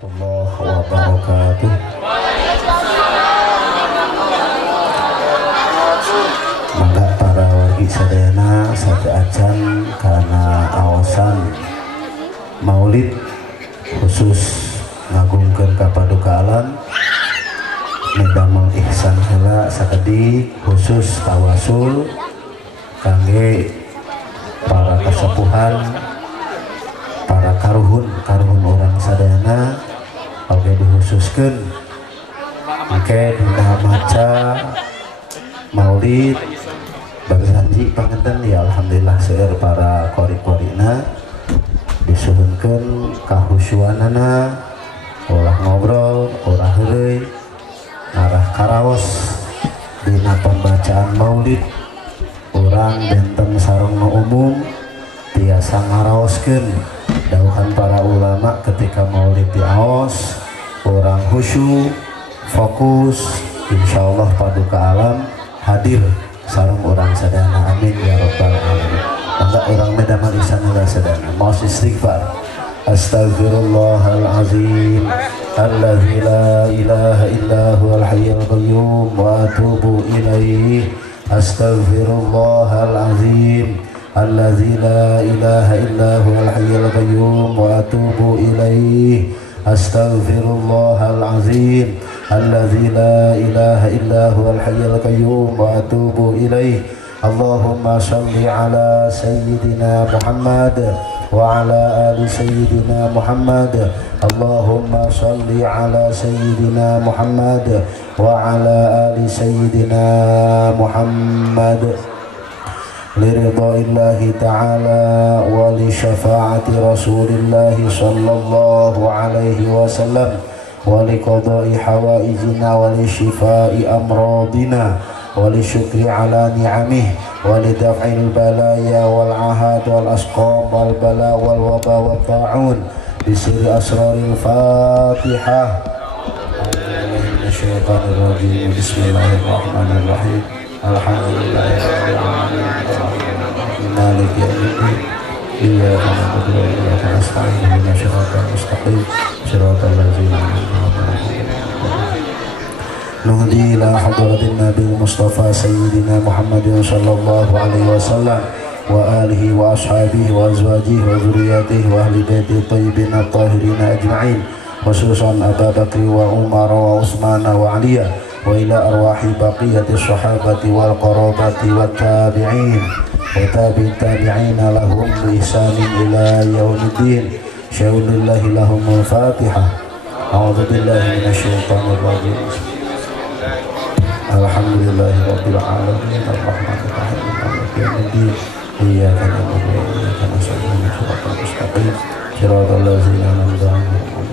warahmatullahi wabarakatuh. Mangga para wargi sadayana sadeacan karena awasan maulid khusus ngagungkeun kapadukaalan medamel ihsan heula sakedik khusus tawasul kangge para kasepuhan, para karuhun orang sadayana oge dikhususkeun make dina maca maulid berjanji panganten ya alhamdulillah seueur para kori-korina disuhunkeun kahusyuanana ulah ngobrol ulah heureuy arah karaos dina pembacaan maulid urang benten sareng umum tiasa ngaraoskeun dawuhan para ulama ketika maulid diaos urang khusyuk fokus insyaallah paduka alam hadir sareng urang sadayana amin ya rabbal alamin. Mangga urang medamal isan heula sadayana maos istighfar astaghfirullahalazim alladzi la ilaha illa huwal hayyul qayyum wa atubu ilaihi astaghfirullahalazim alladzi la ilaha illa huwal hayyul qayyum wa atubu ilaihi astaghfirullahalazim alladzi la ilaha illa huwal hayyul qayyum wa atubu ilaihi. Allahumma shalli ala sayyidina Muhammad wa ala ali sayyidina Muhammad. Allahumma shalli ala sayyidina Muhammad wa ala ali sayyidina Muhammad. Liridaillahi ta'ala wa li syafa'ati rasulillahi sallallahu alaihi wasallam wa li qada'i hawaijina wa li shifai amradina wa li syukri ala ni'amih wa li daf'il balaya wal ahad wal asqam wal bala wal waba wal ta'un bisiri asraril fatihah. Bismillahirrahmanirrahim. Alhamdulillahirrahmanirrahim. Maliki yaumiddin. Iyyaka na'budu wa iyyaka nasta'in. Ihdinas siratal mustaqim. Siratal ladzina an'amta 'alaihim. Nuhdi ila hadratin Nabi Mustafa Sayyidina Muhammadin sallallahu alaihi wasallam wa alihi wa ashabihi wa azwajihi wa dzurriyyatihi wa ahli baiti thayyibin at-tahirin ajma'in, khususan Abu Bakr wa Umar wa Utsman wa Aliya wa ila arwahi baqiyati sahabati wal qarabati wat tabi'in wa tabi'in tabi'ina lahum bi ihsanin ila yaumiddin. Syaulillahi lahumul fatihah. A'udzu billahi minasyaitonir rajim. Alhamdulillahi rabbil alamin arrahmanir rahim maliki yaumiddin. Iyyaka na'budu wa iyyaka nasta'in ihdinas mustaqim siratal ladzina an'amta 'alaihim.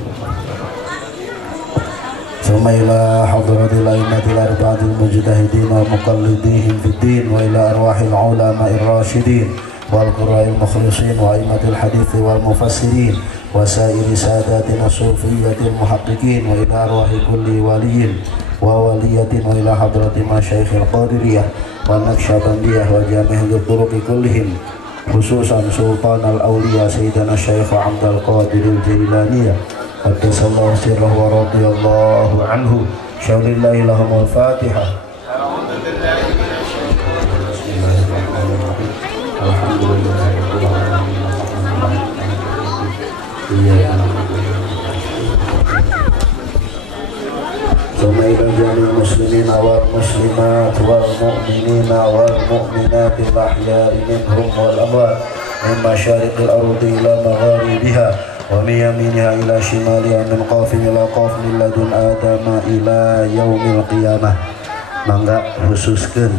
ثم إلى حضرة الأئمة الأربعة المجتهدين ومقلديهم في الدين وإلى أرواح العلماء الراشدين والقراء المخلصين وأئمة الحديث والمفسرين وسائر ساداتنا الصوفية المحققين وإلى أرواح كل ولي وولية وإلى حضرة مشايخ القادرية والنقشبندية وجامع الطرق كلهم، خصوصا سلطان الأولياء سيدنا الشيخ عبد القادر الجيلاني قدس الله سره ورضي الله عنه. شاء الله لهم الفاتحة. بسم الله الرحمن الرحيم. الحمد لله رب العالمين. ثم إلى جميع المسلمين والمسلمات والمؤمنين والمؤمنات الأحياء منهم والأموات من مشارق الأرض إلى مغاربها ومن يمينها إلى شمالها من قاف إلى قاف من لدن آدم إلى يوم القيامة. Mangga khususkeun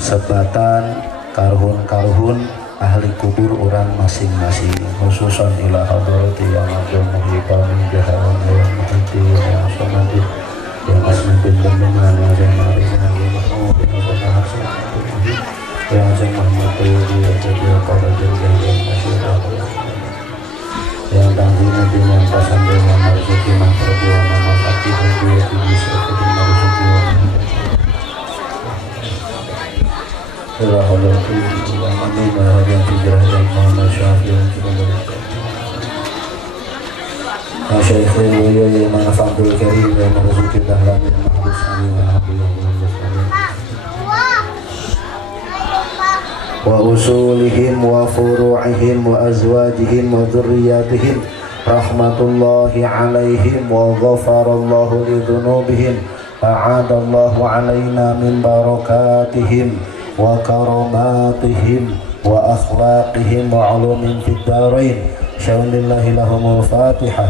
sebatan karuhun-karuhun ahli kubur orang masing-masing, khususan ila hadrati yang ada muhibani jahawan yang muhiti yang sonadi yang asnatin dengan yang ada marinan yang mahmud yang benar yang ada mahmud yang jadi kawajah yang masyarakat yang tanggungnya dengan pasan dengan rezeki mahfudiyah nama fakih hadiah tinggi serta dengan rezeki Allah Allah yang amin yang hadiah hijrah yang mana syahid yang kita berikan شيخ ويا من فضل الكريم ورزق الدهر من محدث وأصولهم وفروعهم وأزواجهم وذرياتهم رحمة الله عليهم وغفر الله لذنوبهم أعاد الله علينا من بركاتهم وكراماتهم وأخلاقهم وعلوم في الدارين شاء الله لهم الفاتحة.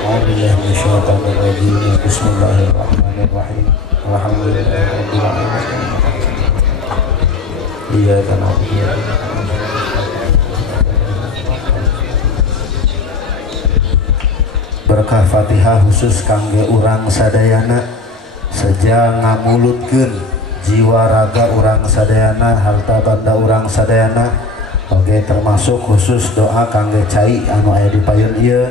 أعوذ بالله من الشيطان الرجيم. بسم الله الرحمن الرحيم. الحمد لله رب العالمين. إياك نعبد وإياك berkah Fatihah khusus kangge urang sadayana saja ngamulutkeun jiwa raga urang sadayana harta banda urang sadayana oge termasuk khusus doa kangge cai anu aya di payun ieu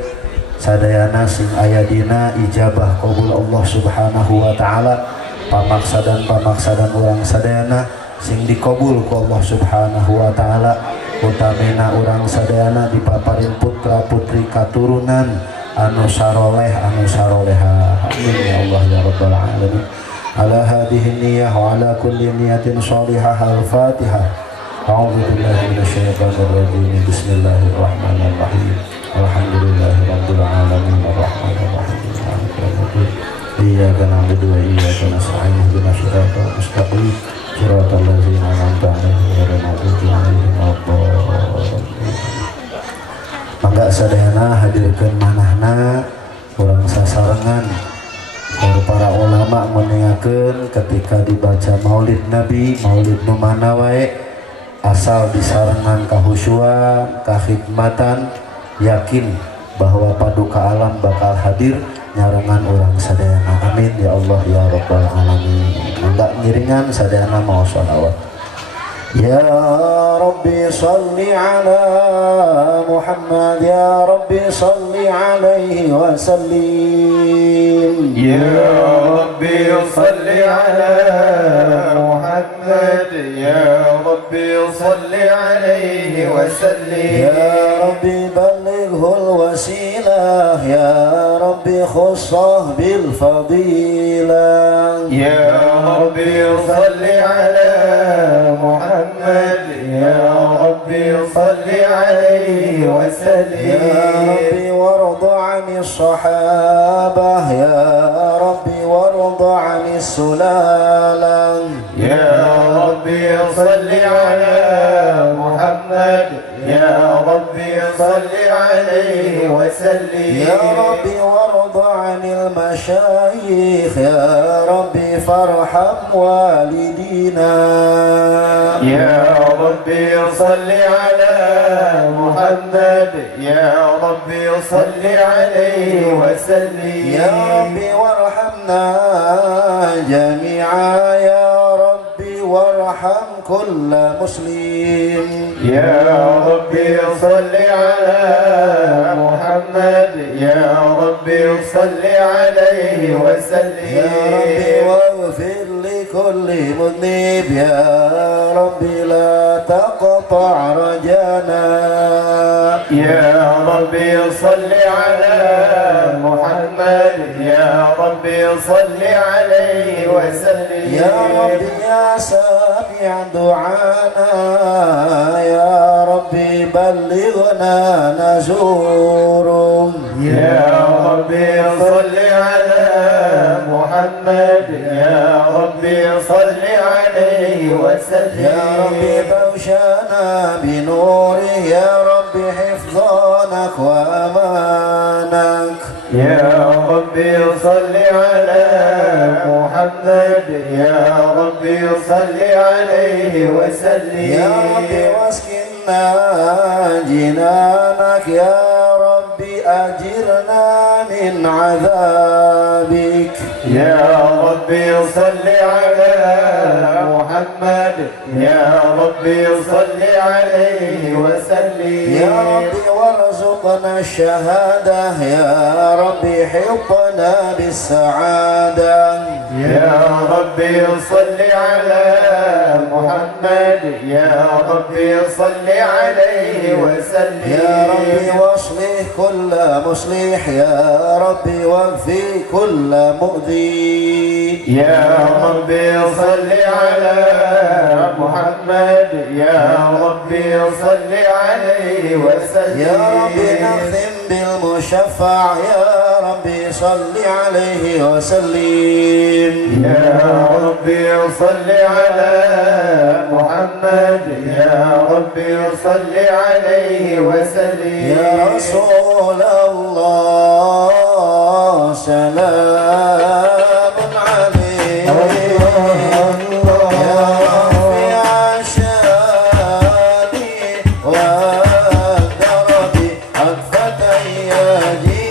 sadayana sing aya dina ijabah qabul Allah Subhanahu wa taala pamaksadan urang sadayana sing dikabul ku Allah Subhanahu wa taala utamina urang sadayana dipaparin putra putri katurunan anu saroleh anu saroleha amin ya Allah ya rabbal alamin. Ala hadhihi niyyah wa ala kulli niyatin shalihah al-fatihah. A'udzu billahi minasyaitonir rajim. Bismillahirrahmanirrahim. Alhamdulillahi rabbil alamin arrahmanir rahim maliki yaumiddin. Iyyaka na'budu wa iyyaka nasta'in ihdinas siratal mustaqim siratal ladzina an'amta 'alaihim ghairil maghdubi 'alaihim waladdallin. Mangga sadayana hadirkeun manahna urang sasarengan para ulama meninggalkan ketika dibaca maulid Nabi maulid nu mana wae asal disarengan kahusyuan kakhidmatan yakin bahwa paduka alam bakal hadir nyarengan orang sadayana amin ya Allah ya rabbal alamin. Mangga ngiringan sadayana mau sholawat. Ya Rabbi salli ala Muhammad ya Rabbi salli alaihi wa sallim. Ya Rabbi salli ala Muhammad ya Rabbi salli alaihi wa sallim. Ya Rabbi ballighul wasilah ya Rabbi khussah bil fadilah. Ya Rabbi salli ala Muhammad ya Rabbi salli alaihi wa sallim. Ya Rabbi warda 'anis sahabah ya Rabbi warda 'anis sulalah. Ya Rabbi salli ala Muhammad ya Rabbi salli alaihi wa sallim. Ya Rabbi warda 'anil masyayikh ya Rabbi farham walidina. Ya Rabbi salli ala Muhammad ya Rabbi salli alaihi wa sallim. Ya Rabbi warhamna jami'a ya Rabbi warham kulla muslim. Ya Rabbi salli ala Muhammad ya Rabbi salli alaihi wa sallim. Ya Rabbi waghfir li kulli mudnib ya Rabbi la taqta' rajana. Ya Rabbi salli ala Muhammad ya Rabbi salli alaihi wa sallim. Ya Rabbi ya sami' du'ana ya Rabbi ballighna nazuru. Ya Rabbi salli ala Muhammad ya Rabbi salli alaihi wa sallim. Ya Rabbi bawshana binurih ya Rabbi hifdhanak wa amanak. Ya Rabbi salli ala Muhammad ya Rabbi salli alaihi wa sallim. Ya Rabbi waskinna jinanak ya Rabbi ajirna min azabik. Ya Rabbi salli ala Muhammad ya Rabbi salli alaihi wa sallim. Ya Rabbi warzuq رزقنا الشهادة يا ربي حطنا بالسعادة يا ربي صل على محمد يا ربي صل عليه وسلم يا ربي واصلح كل مصلح يا ربي واكفي كل مؤذي يا ربي صل على محمد يا ربي صل عليه وسلم يا ربي نختم بالمشفع يا ربي صل عليه وسلم يا ربي صل على محمد يا ربي صل عليه وسلم يا رسول الله سلام عليك يا رفيع الشان والدرب أكفت أيادي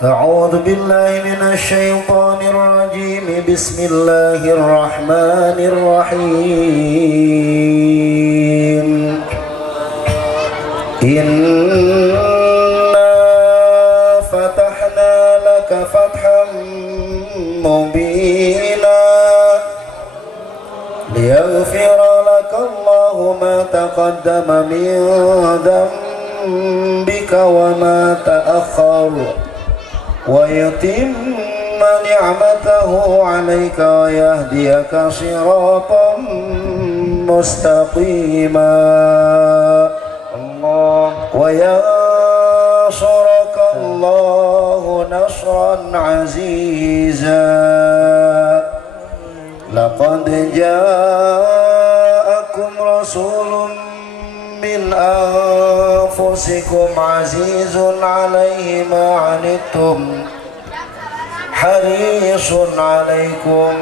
أعوذ بالله من الشيطان الرجيم. بسم الله الرحمن الرحيم. إنا فتحنا لك فتحا مبينا ليغفر لك الله ما تقدم من ذنبك وما تأخر ويتم نعمته عليك ويهديك صراطا مستقيما وينصرك الله نصرا عزيزا. لقد جاءكم رسول من أنفسكم عزيز عليه ما عنتم حريص عليكم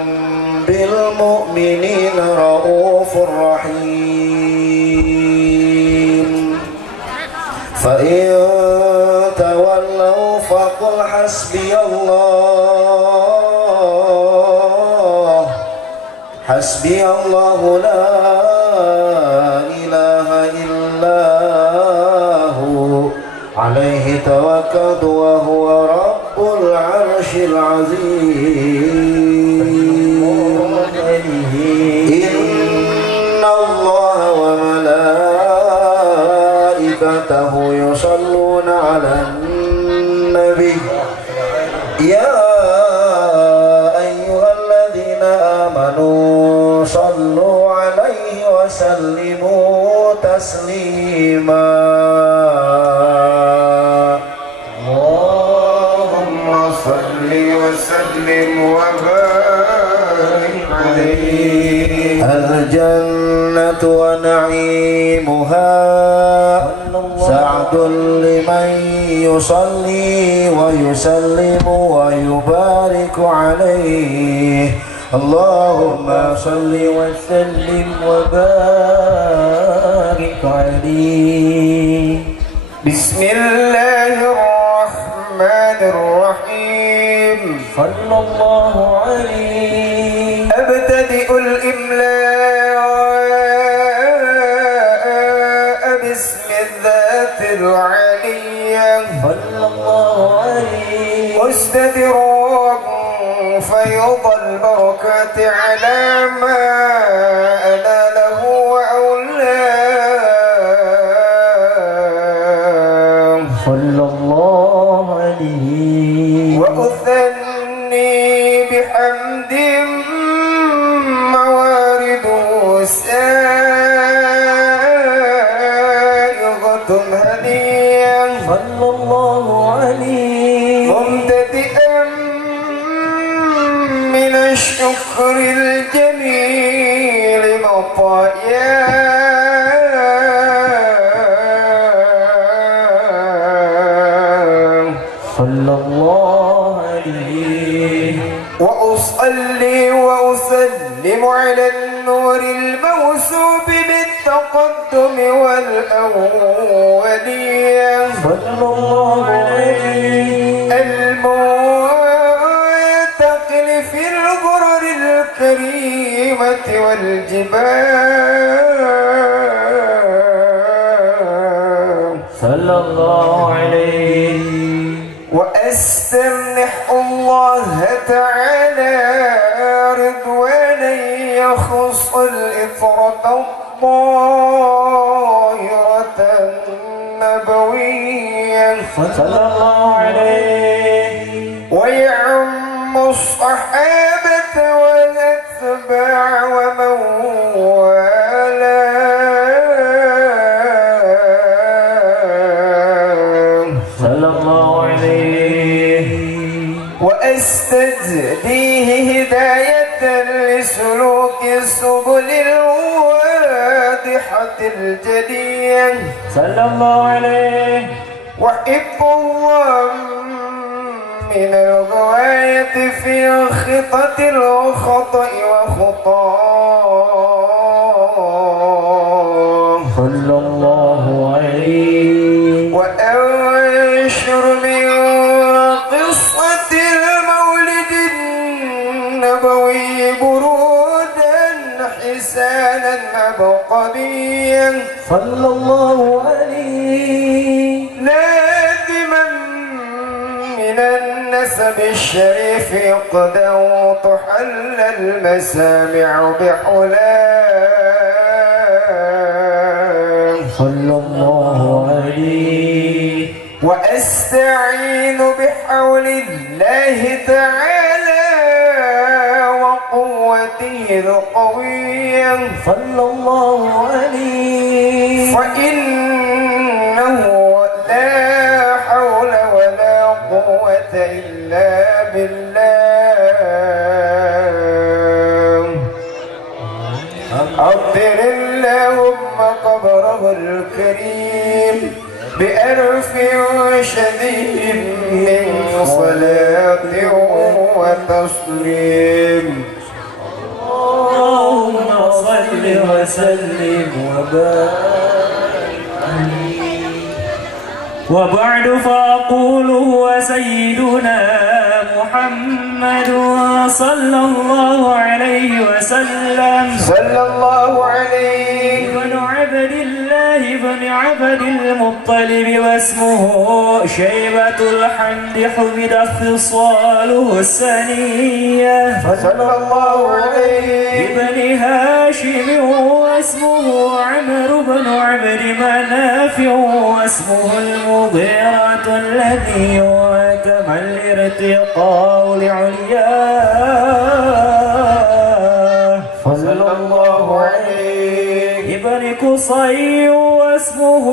بالمؤمنين رؤوف رحيم. فإن تولوا فقل حسبي الله لا إله إلا هو عليه توكلت وهو رب العرش العظيم. إن الله وملائكته يصلون على النبي يا أيها الذين آمنوا صلوا عليه وسلموا تسليما. اللهم صل وسلم وبارك عليه. الجنة ونعيمها سعد لمن يصلي ويسلم ويبارك عليه. اللهم صل وسلم وبارك عليه. بسم الله الرحمن الرحيم. صلى الله عليه. أبتدئ الإملاء باسم الذات العلية صلى الله عليه. مستدرا فيض البركة على ما أناله وأولاه صلى الله عليه. وأثني بحمد موارده سائغة هدية صلى الله عليه. مبتدئا من الشكر الجميل مطاياه صلى الله عليه. وأصلي وأسلم على النور الموسوب بالتقدم والأولية صلى الله عليه. المنتقل في الغرر الكريمة والجبال صلى الله عليه. وأستمنح الله تعالى رضوانا يخص الإطرة الطاهرة النبوية صلى الله عليه. ويعم الصحابة والأتباع ومن والاه صلى الله عليه. وأستجديه هداية لسلوك السبل الواضحة الجلية صلى الله عليه. وحب الله من الغواية في خطة الخطأ وخطاه صلى الله عليه. وأنشر من قصة المولد النبوي برودا حسانا عبقريا صلى الله عليه. نادما من النسب الشريف قد تحل المسامع بحلاه صلى الله عليه. وأستعين بحول الله تعالى وقوته القوية صلى الله عليه. فإنه لا حول ولا قوة إلا بالله عطر اللهم قبره الكريم بألف شديد من صلاة وتسليم اللهم صل وسلم وبارك عليه. وبعد فأقول هو سيدنا محمد صلى الله عليه وسلم صلى الله عليه ابن عبد الله بن عبد المطلب واسمه شيبة الحمد حمد خصاله السنية صلى الله عليه ابن هاشم واسمه عمرو بن عبد مناف واسمه المغيرة الذي واتم الارتقاء لعلياه صلى الله عليه ابن قصي واسمه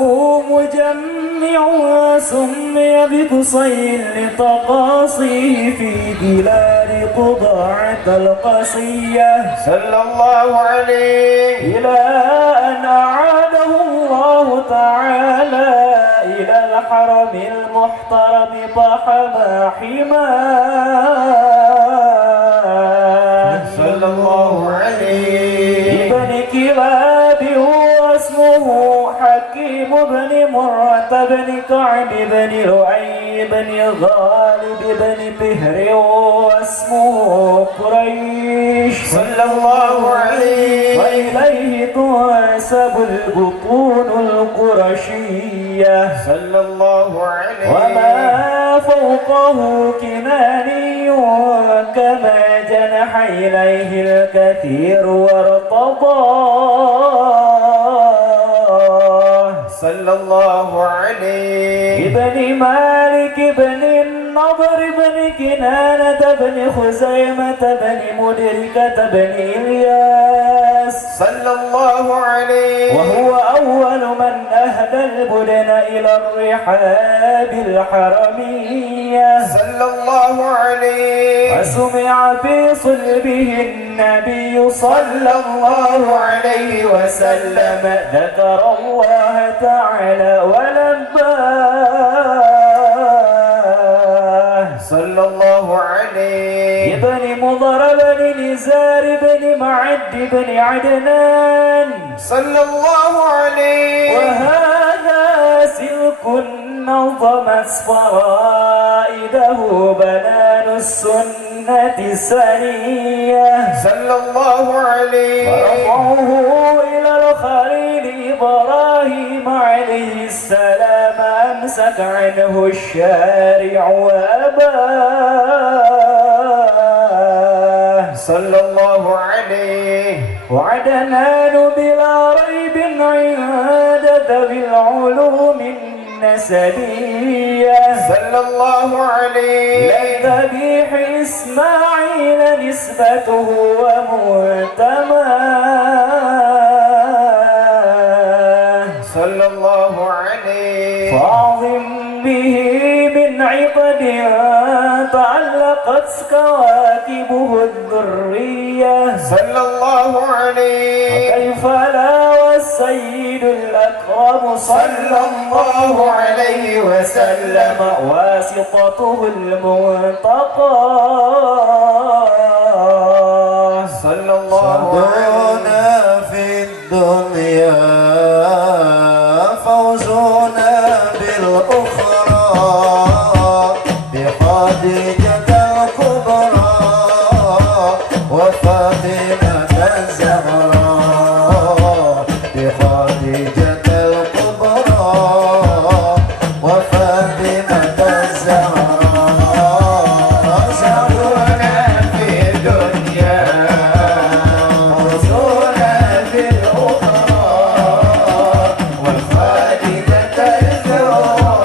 مجمع وسمي بقصي لتقاصيه في بلاد قضاعة القصية صلى الله عليه إلى أن أعاده الله تعالى إلى الحرم المحترم طحما حماه صلى الله عليه ابن كلاب واسمه حكيم بن مرة بن كعب بن لؤي بن غالب بن فهر واسمه قريش صلى الله عليه وإليه تنسب البطون القرشية صلى الله عليه وما فوقه كناني كما جنح إليه الكثير وارتضاه صلى الله عليه ابن مالك بن النضر بن كنانة بن خزيمة بن مدركة بن إلياس صلى الله عليه وهو أول من أهدى البدن إلى الرحاب الحرمية صلى الله عليه وسمع في صلبه النبي صلى الله عليه وسلم ذكر الله تعالى ولباه صلى الله عليه ابن مضر بن نزار بن معد بن عدنان صلى الله عليه وهذا سلك نظمت فرائده بنان السنة السنية صلى الله عليه ورفعه إلى الخليل إبراهيم عليه السلام أمسك عنه الشارع وأباه صلى الله عليه وعدنان بلا ريب عند ذوي العلوم النسبية صلى الله عليه للذبيح إسماعيل نسبته ومنتماه صلى الله عليه فاعظم به من عقد تعلقت كواكبه الذرية صلى الله عليه وكيف لا والسيد الأكرم صلى الله عليه وسلم واسطته المنتقى صلى الله عليه في الدنيا فوزنا بالأخرى بخديجة الكبرى وفاطمة الزهراء بخديجة الكبرى وفاطمة الزهراء سعدنا في الدنيا فوزنا بالأخرى والخالدة الزهراء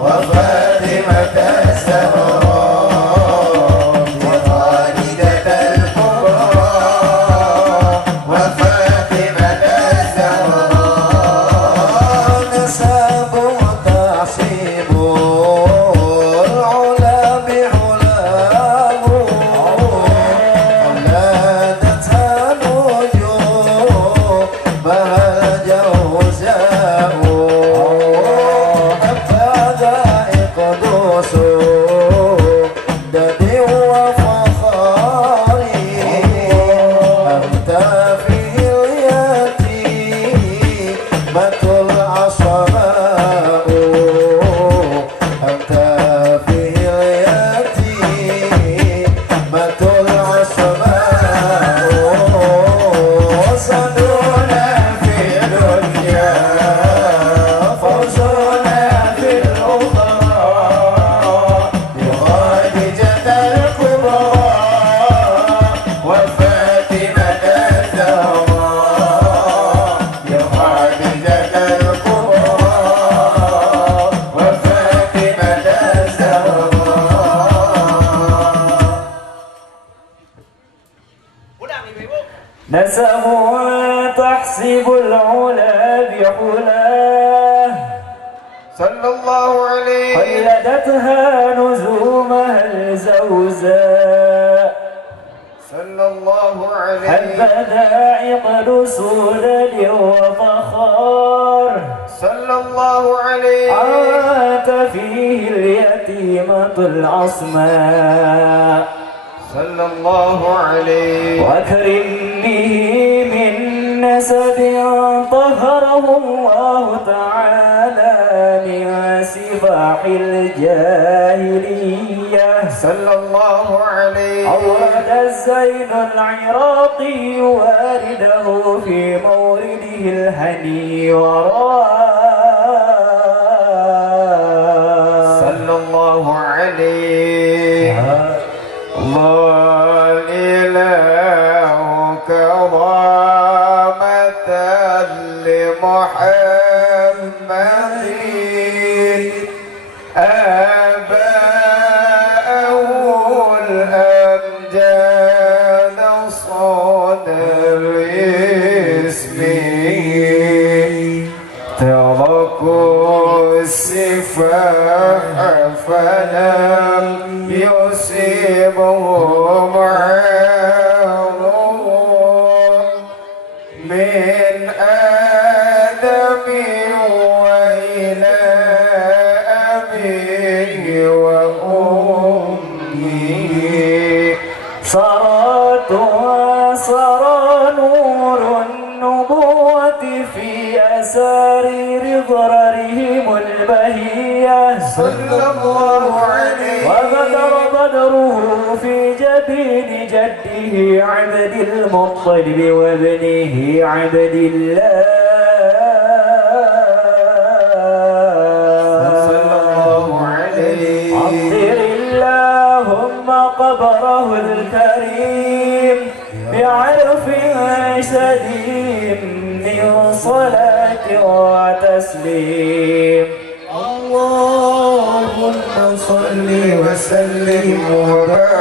وفاطمة الزهراء وخالدة الكبرى وفاطمة الزهراء نسب وتعصيب العلا بعلاه قلدتها نجوم بها الجوزاء أبدائق دوسوا ددي وفخاري أنت فيه اليتيمة العصماء أنت فيه اليتيمة العصماء صدونا في الدنيا فوزنا في الأخرى بخديجة الكبرى وفاطمة الزهراء بخديجة الكبرى وفاطمة الزهراء نسب تحسب العلا بحلاه صلى الله عليه قلدتها نزومها الزوزاء صلى الله عليه حبذا عقد سدد وفخار صلى الله عليه أنت فيه اليتيمة العصماء صلى الله عليه وأكرم به من نسب طهره الله تعالى من سوى صفاح الجاهلية صلى الله عليه. أورد الزين العراقي وارده في مورده الهني صلى الله عليه. الله إلهك ضامة لمحمد آباءه الأمجاد صدر اسمه تركوا السفاح فلم يصيبهم عار من آدم وإلى أبيه وأمه صارت وصار نور النبوة في أسارير ضررهم البهية صلى الله عليه. وبدر بدره في جبين جده عبد المطلب وابنه عبد الله صلى الله عليه. عطر اللهم قبره الكريم بعرف شديد من صلاة وتسليم. اللهم صل وسلم وبارك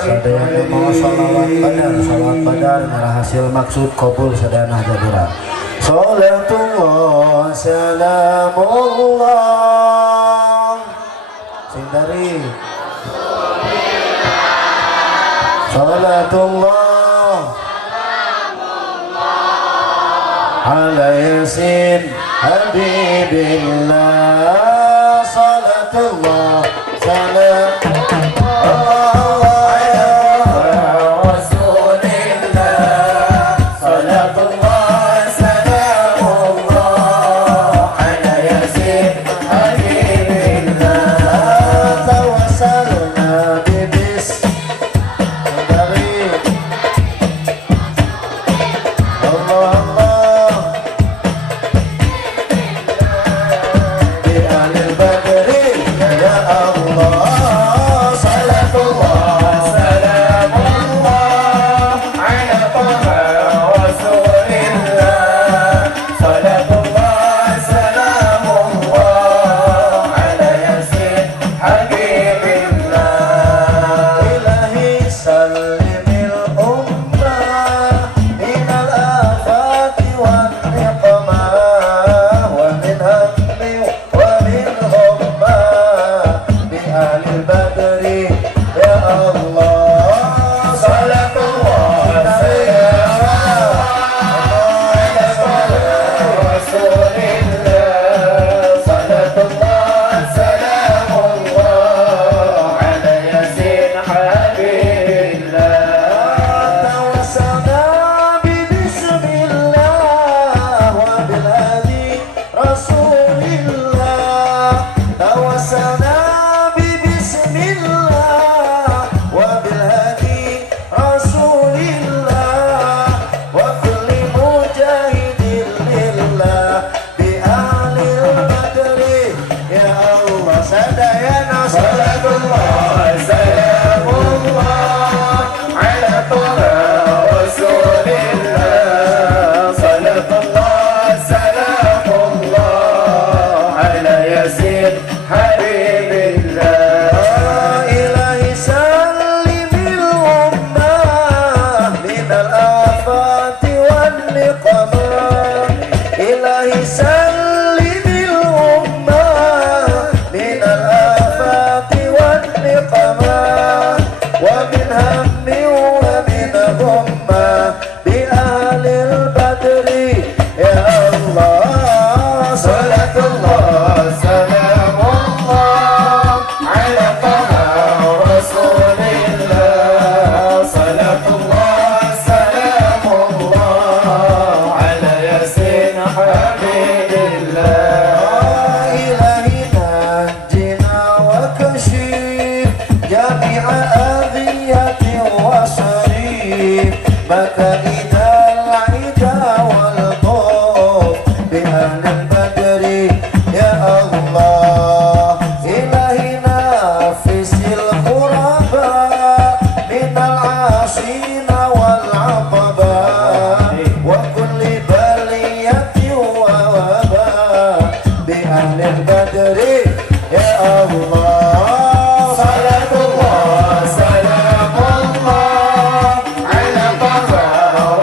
Sadayana mau salawat badar hasil maksud kabul sadana jadira. Salatullah salamullah sindari salatullah ala yasin habibillah salatullah salam Allah أذية وصريف مكائد العدا والخوف بأهل البدر يا الله إلهي نافس القرباء من العاصين والعقباء وكل بلية ووباء بأهل البدر يا الله صلاة الله سلام الله على طه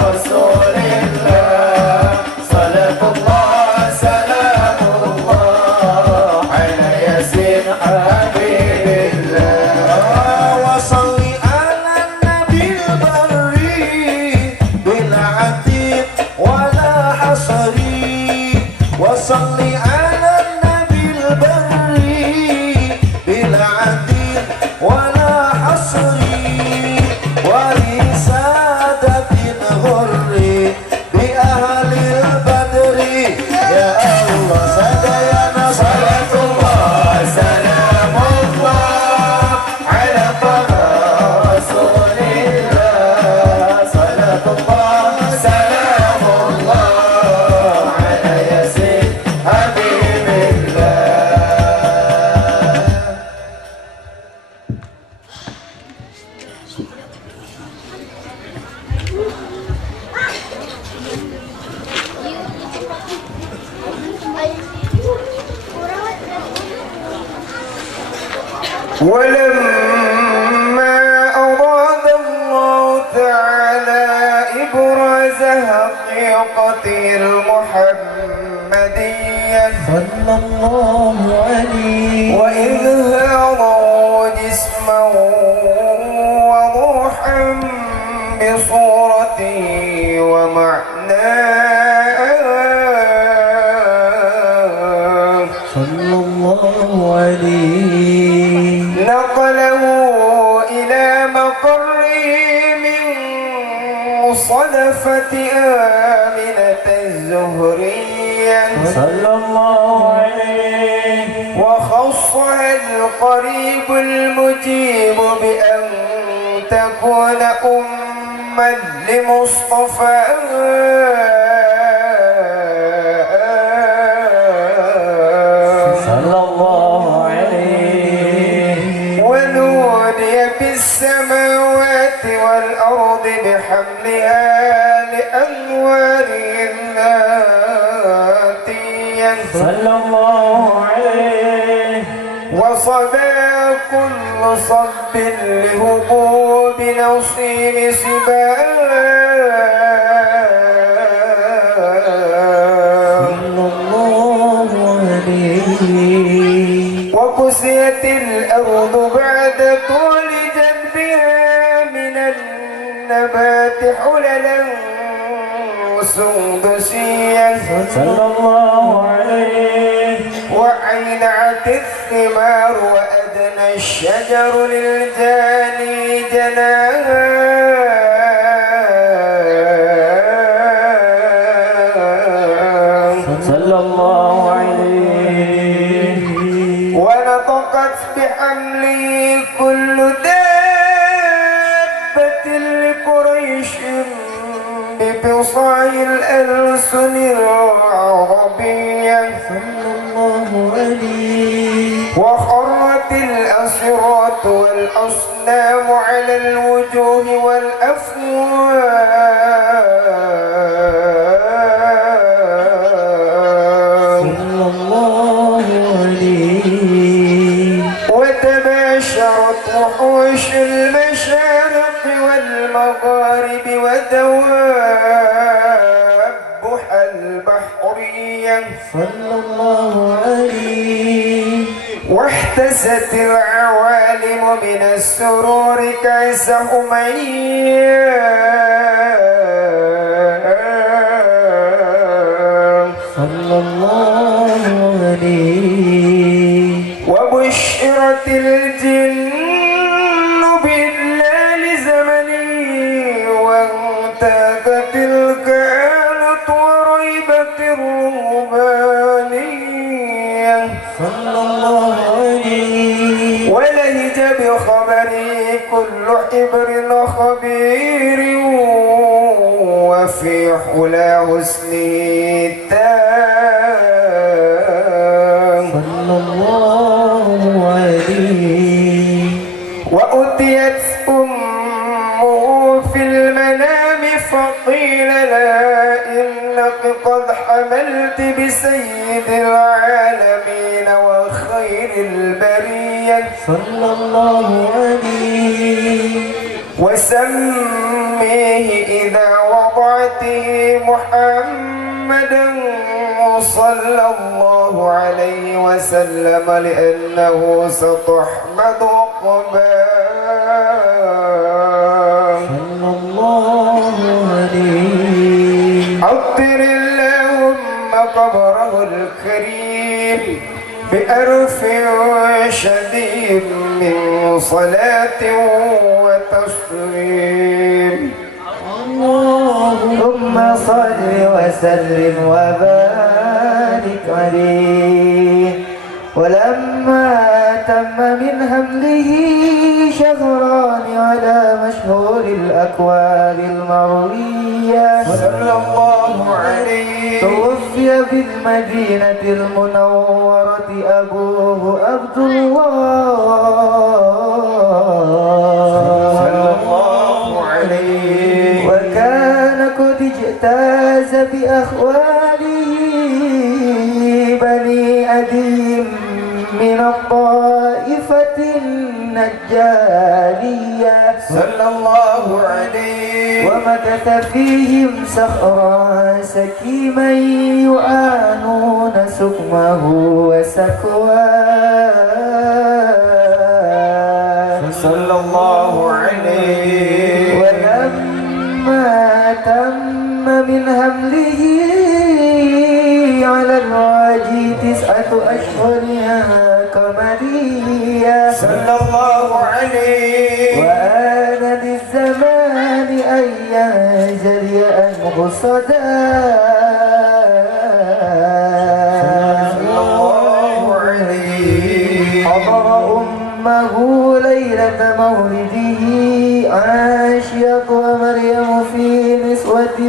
رسول الله صلاة الله سلام الله على ياسين حبيب الله وصل على النبي البري بلا عتيق ولا حصري وصل على النبي البري بلا عتيق ولا حصري ولسادة الغر بأهل البدر يا الله سدينا صلاة الله سلام الله على طه رسول الله صلاة الله سلام الله على ياسين حبيب الله ولما أراد الله تعالى إبراز حقيقته المحمدية صلى الله عليه وإظهاره جسما وروحا بصورته ومعناه صلى الله عليه نقله إلى مقره من مصدفة آمنة الزهرية صلى الله عليه وخصها القريب المجيب بأن تكون أما لمصطفى صلى الله عليه ونودي بالسماوات والأرض بحملها لأنوار ذاتيا صلى الله عليه وصدى كل صب لهبوب نصيب سباق صلى الله عليه وكسيت الأرض بعد طول جنبها من النبات حللا سندسيا صلى الله عليه وعينعت الثمار وأدنى الشجر للجاني جناه صلى الله عليه ونطقت بحمله كل دابة لقريش ببصع الألسن العربية صلى الله عليه وخرت الأسرات والأصنام على الوجوه والأفواه صلى الله عليه وتباشرت وحوش المشارق والمغارب ودوابها البحرية صلى الله عليه واحتست العوالم من السرور كأس أمية صلى الله عليه وبشرت الجن بالله زمني وانتهكت الكهنة وريبة الرهبانية صلى الله عليه ولهج بخبري كل حبر خبير وفي حلا حسنه التام صلى الله عليه. وأتيت أمه في المنام فقيل لها إنك قد حملت بسيد العالمين وخير البرية صلى الله عليه. وسميه إذا وضعته محمدا صلى الله عليه وسلم لأنه ستحمد عقباه صلى الله عليه. عطر اللهم قبره الكريم بأرف شديد من صلاة وتسليم. اللهم صل وسلم وبارك عليه. ولما تم من حمله شهران على مشهور الأكوان المروية صلى الله عليه توفي بالمدينة المنورة أبوه عبد صلى الله الله عليه وكان قد اجتاز بأخواله بني أديم من الطائفة النجارية صلى الله عليه ومكث فيهم سخرا سكيما يعانون سكمه وسكواه صلى الله عليه ولما تم من حمله على الراجي 9 أشهر قمرية صلى الله عليه وآن للزمان أن ينجلي عنه صلى الله عليه حضر أمه ليلة مولده عاشية ومريم في نسوة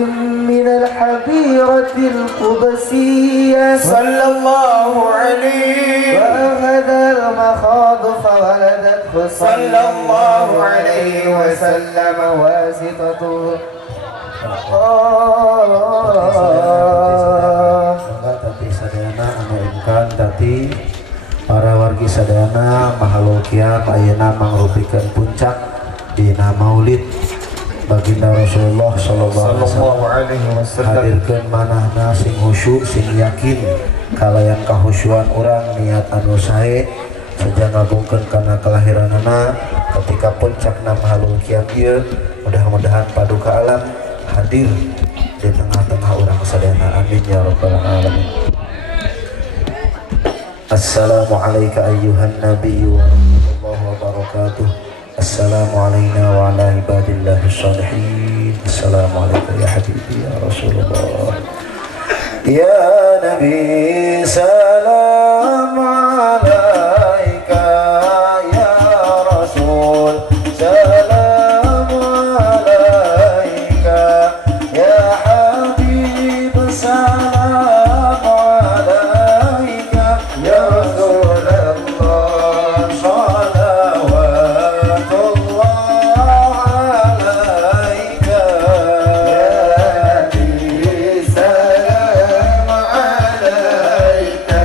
من الحبيرة القدسية صلى الله عليه وأخذ المخاض فولدته صلى الله عليه وسلم واسطته Tati sadayana anu ingkang tati para wargi sadayana mahalokian ayeuna mangrupikeun puncak dina Maulid baginda Rasulullah sallallahu alaihi wasallam hadirkeun manahna sing khusyuk sing yakin kalayan kahusyuan urang niat anu sae saja ngabungkeun kana kelahiranana ketika puncakna mahalokian ieu mudah-mudahan paduka alam hadir di tengah-tengah orang sadayana amin ya rabbal alamin. Assalamualaikum ayyuhan nabiyyu wa rahmatullahi wa barakatuh. Assalamu alayna wa ala ibadillahi shalihin. Assalamualaikum ya habibi ya Rasulullah ya Nabi salam alaika ya Rasul salam alaika ya Habib salam alaika ya Rasulullah salawatullah alaika ya Nabi salam alaika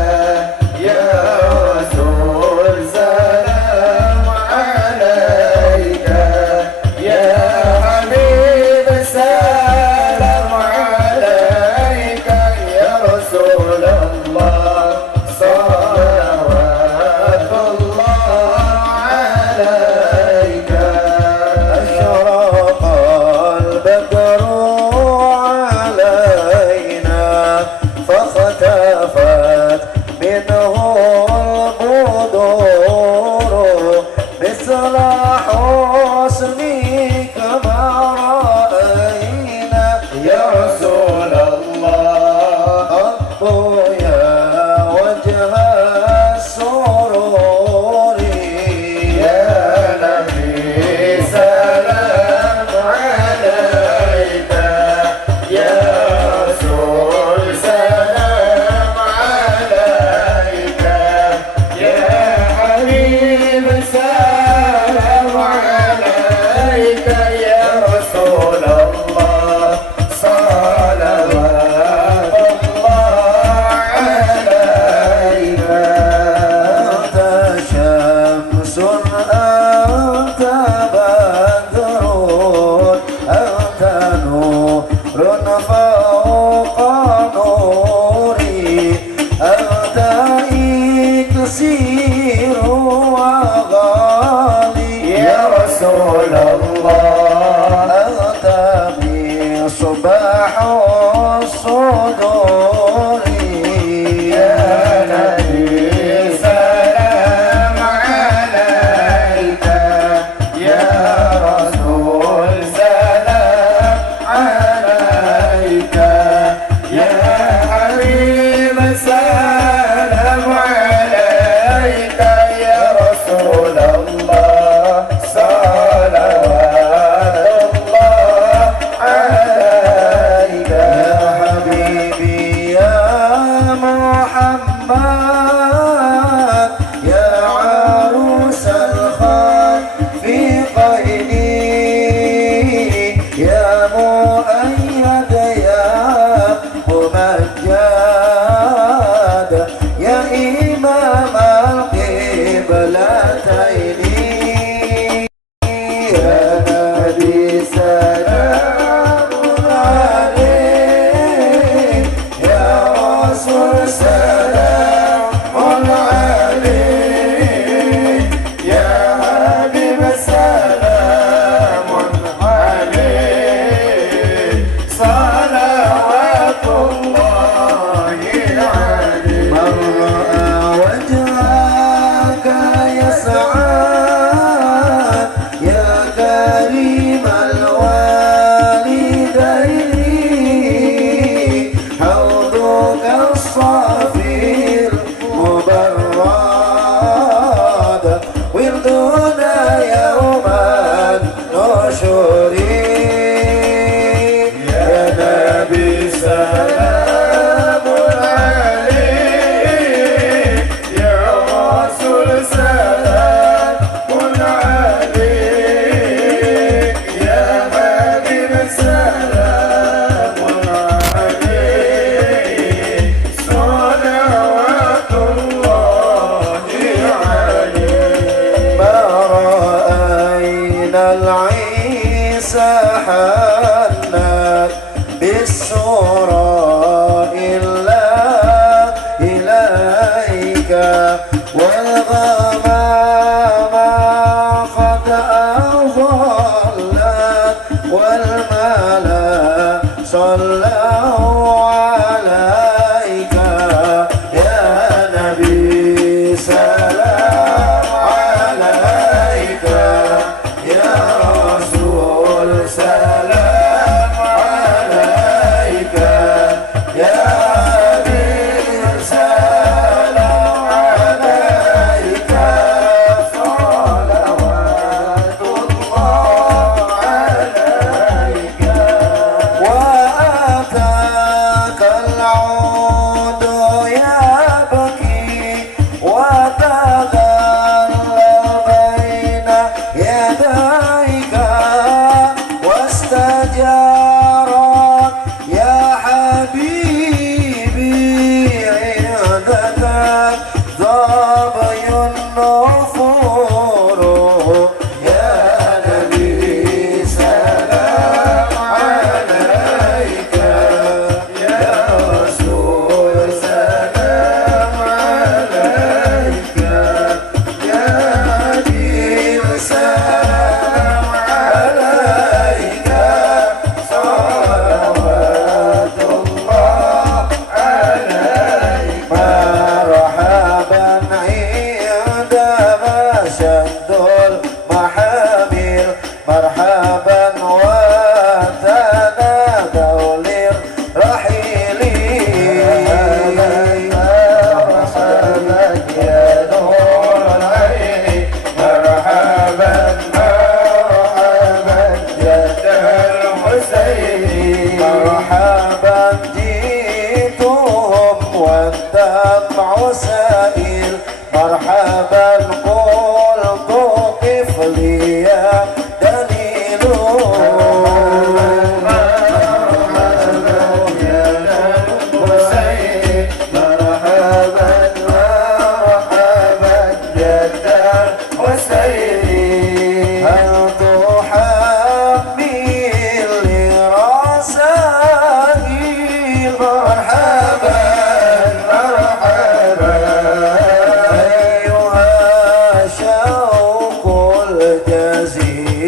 رسول الله أنت مصباح الصدور يا نبي سلام عليك يا رسول سلام عليك يا حبيب سلام عليك يا رسول الله صلوات الله عليك يا حبيبي يا محمد يا عروس الخافقين يا مؤيد يا ممجد يا إمام القبلتين يا نبي سلام عليك يا رسول سلام عليك يا حبيب سلام عليك صلوات الله عليك من رأى وجهك يسعد يا كريم الوالدين حوضك الصافي المبرد وردنا يوم النشور يا نبي سلام عليك يا رسول سلام عليك يا حبيب سلام عليك صلوات الله عليك ما رأينا العيسى حنت بالسرى إلا إليك والغمام قد أظلت والملا صلوا عليك يا نبي سلام عليك يا رسول سلام عليك يا حبيب سلام عليك صلوات الله عليك وأتاك العود يبكي وتغلى بين يديك واستجارك يا حبيبي عندك ظبي النفور يا نبي سلام عليك يا رسول سلام عليك يا حبيب سلام عليك صلوات الله عليك مرحبا عندما شد المحامل مرحبا وتنادوا للرحيل مرحبا يا نور العين مرحبا مرحبا جد الحسين مرحبا جئتهم والدمع سائل مرحبا قلت قف لي يا دليل الجزيل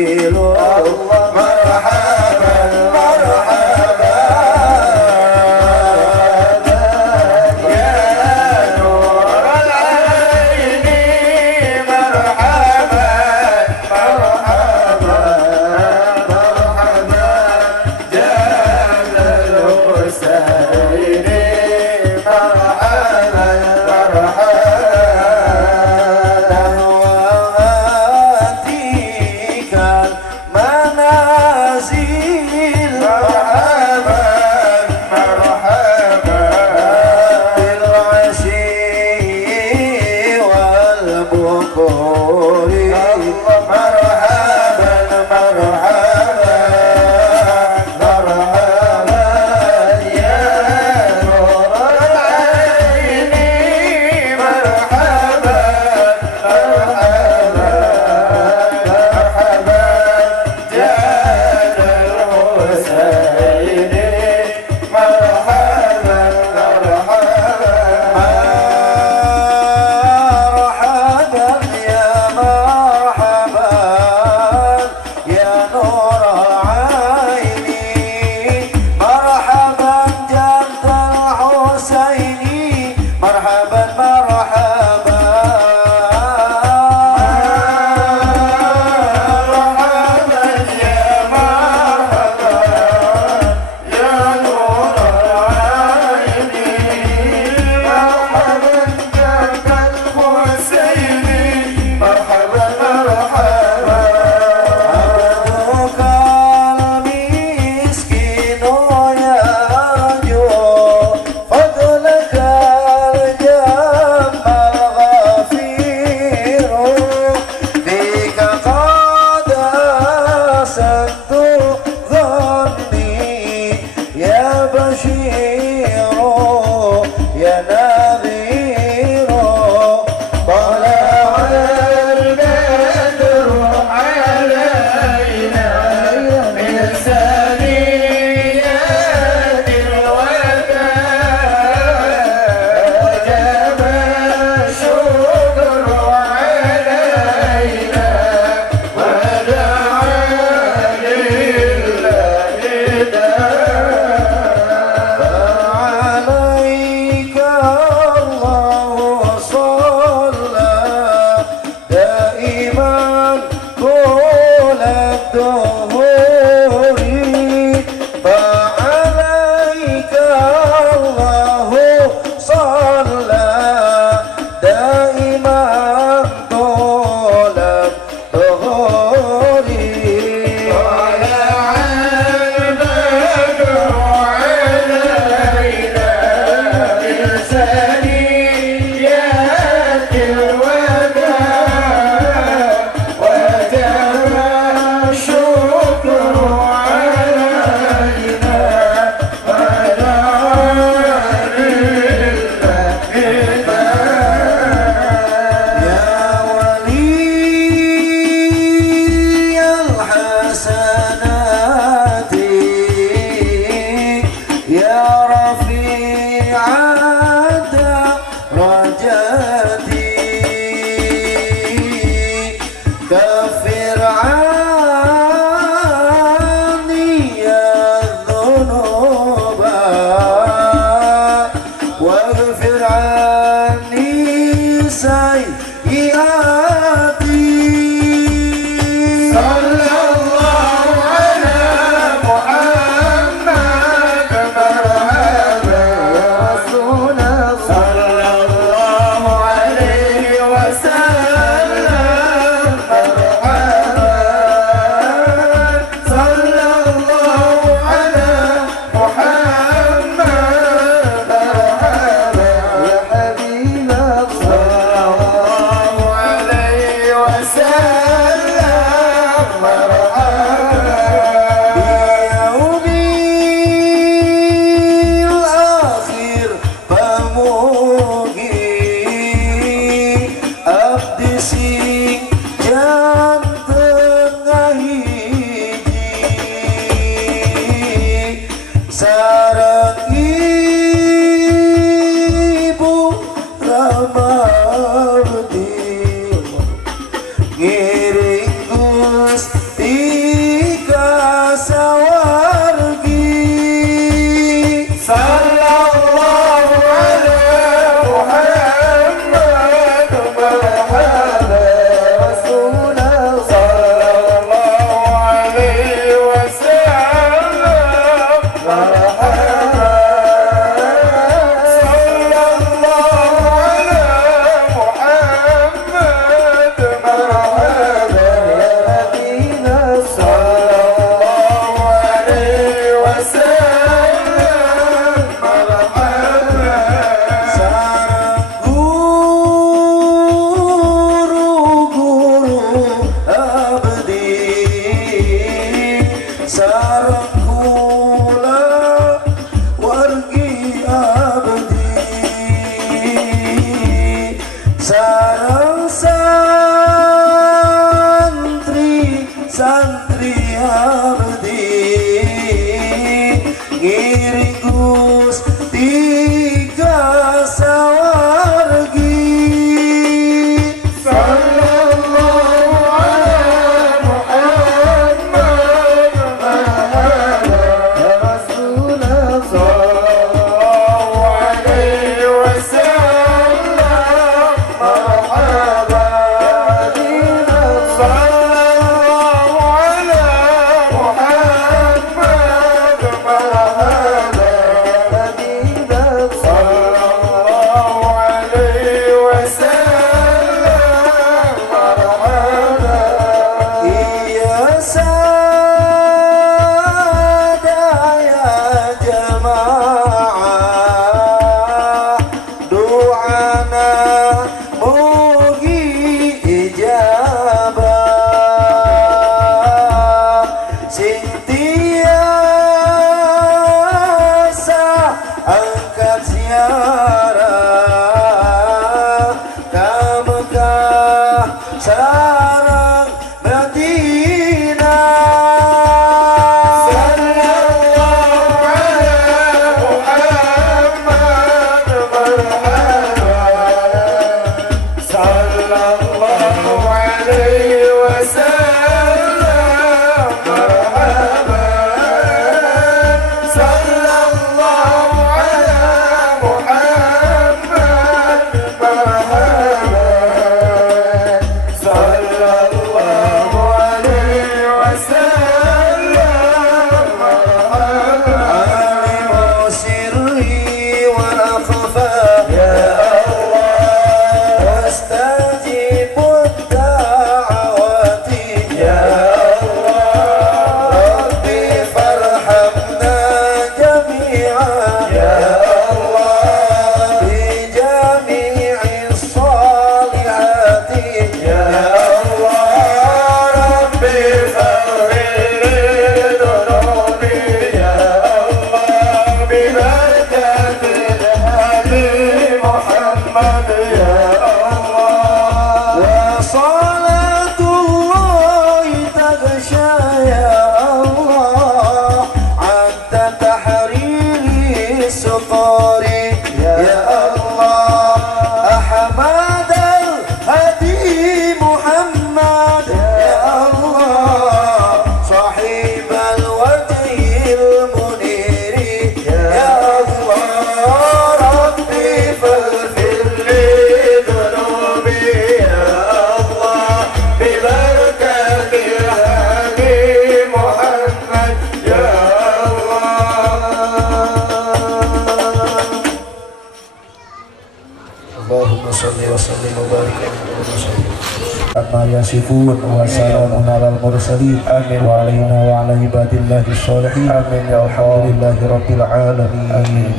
يصفون وسلام على المرسلين آمين وعلينا وعلى عباد الله الصالحين آمين يا الحمد لله رب العالمين آمين.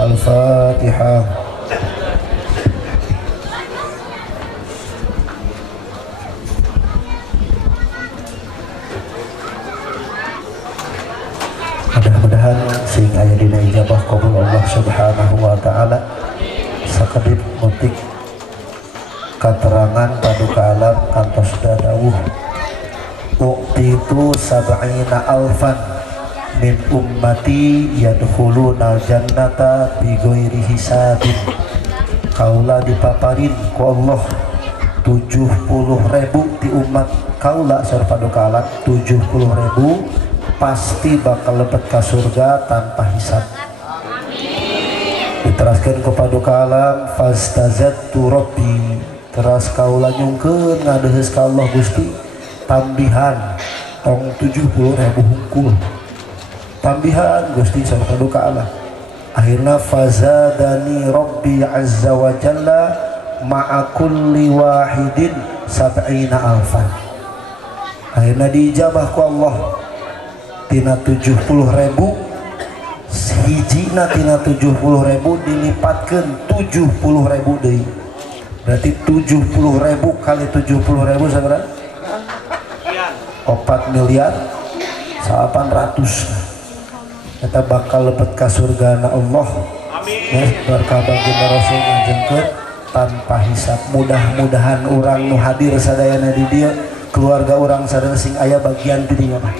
الفاتحة. dina ijabah qabul Allah subhanahu wa ta'ala. Sakedip mutik keterangan paduka alam kantos dadawuh uqtitu sab'ina alfan min ummati yadkhuluna jannata bighairi hisabin. Kaula dipaparin ku Allah 70.000 di umat kaula sareng paduka alam 70.000 pasti bakal lebet ka surga tanpa hisab. Diteraskan kepada kalam fastazattu rabbi, teras kaula nyungkeun ngadeheus ka Allah Gusti tambihan tong 70.000 hungkul tambihan Gusti sareng paduka Allah. Akhirna fazadani rabbi azza wa jalla ma'a kulli wahidin sab'ina alfan. Akhirna diijabah ku Allah tina 70.000 hijina tina 70.000 dilipatkeun 70.000 deui. Berarti 70.000 kali 70.000 sabaraha? 4 miliar 800. Eta bakal lebet ka surgana Allah. Amin. Ya, berkah baginda Rasul ngajengkeun tanpa hisab. Mudah-mudahan urang nu hadir sadayana di dieu keluarga urang sadaya sing aya bagian di dieu mah.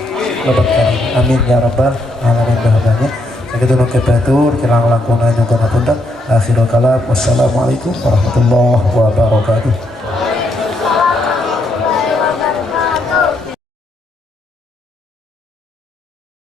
Lebet ka. Amin ya rabbal alamin bahadanya. Sakitu nu kepatur kirang langkungna nyugun hapunten. Akhirul kalam wassalamualaikum warahmatullahi wabarakatuh.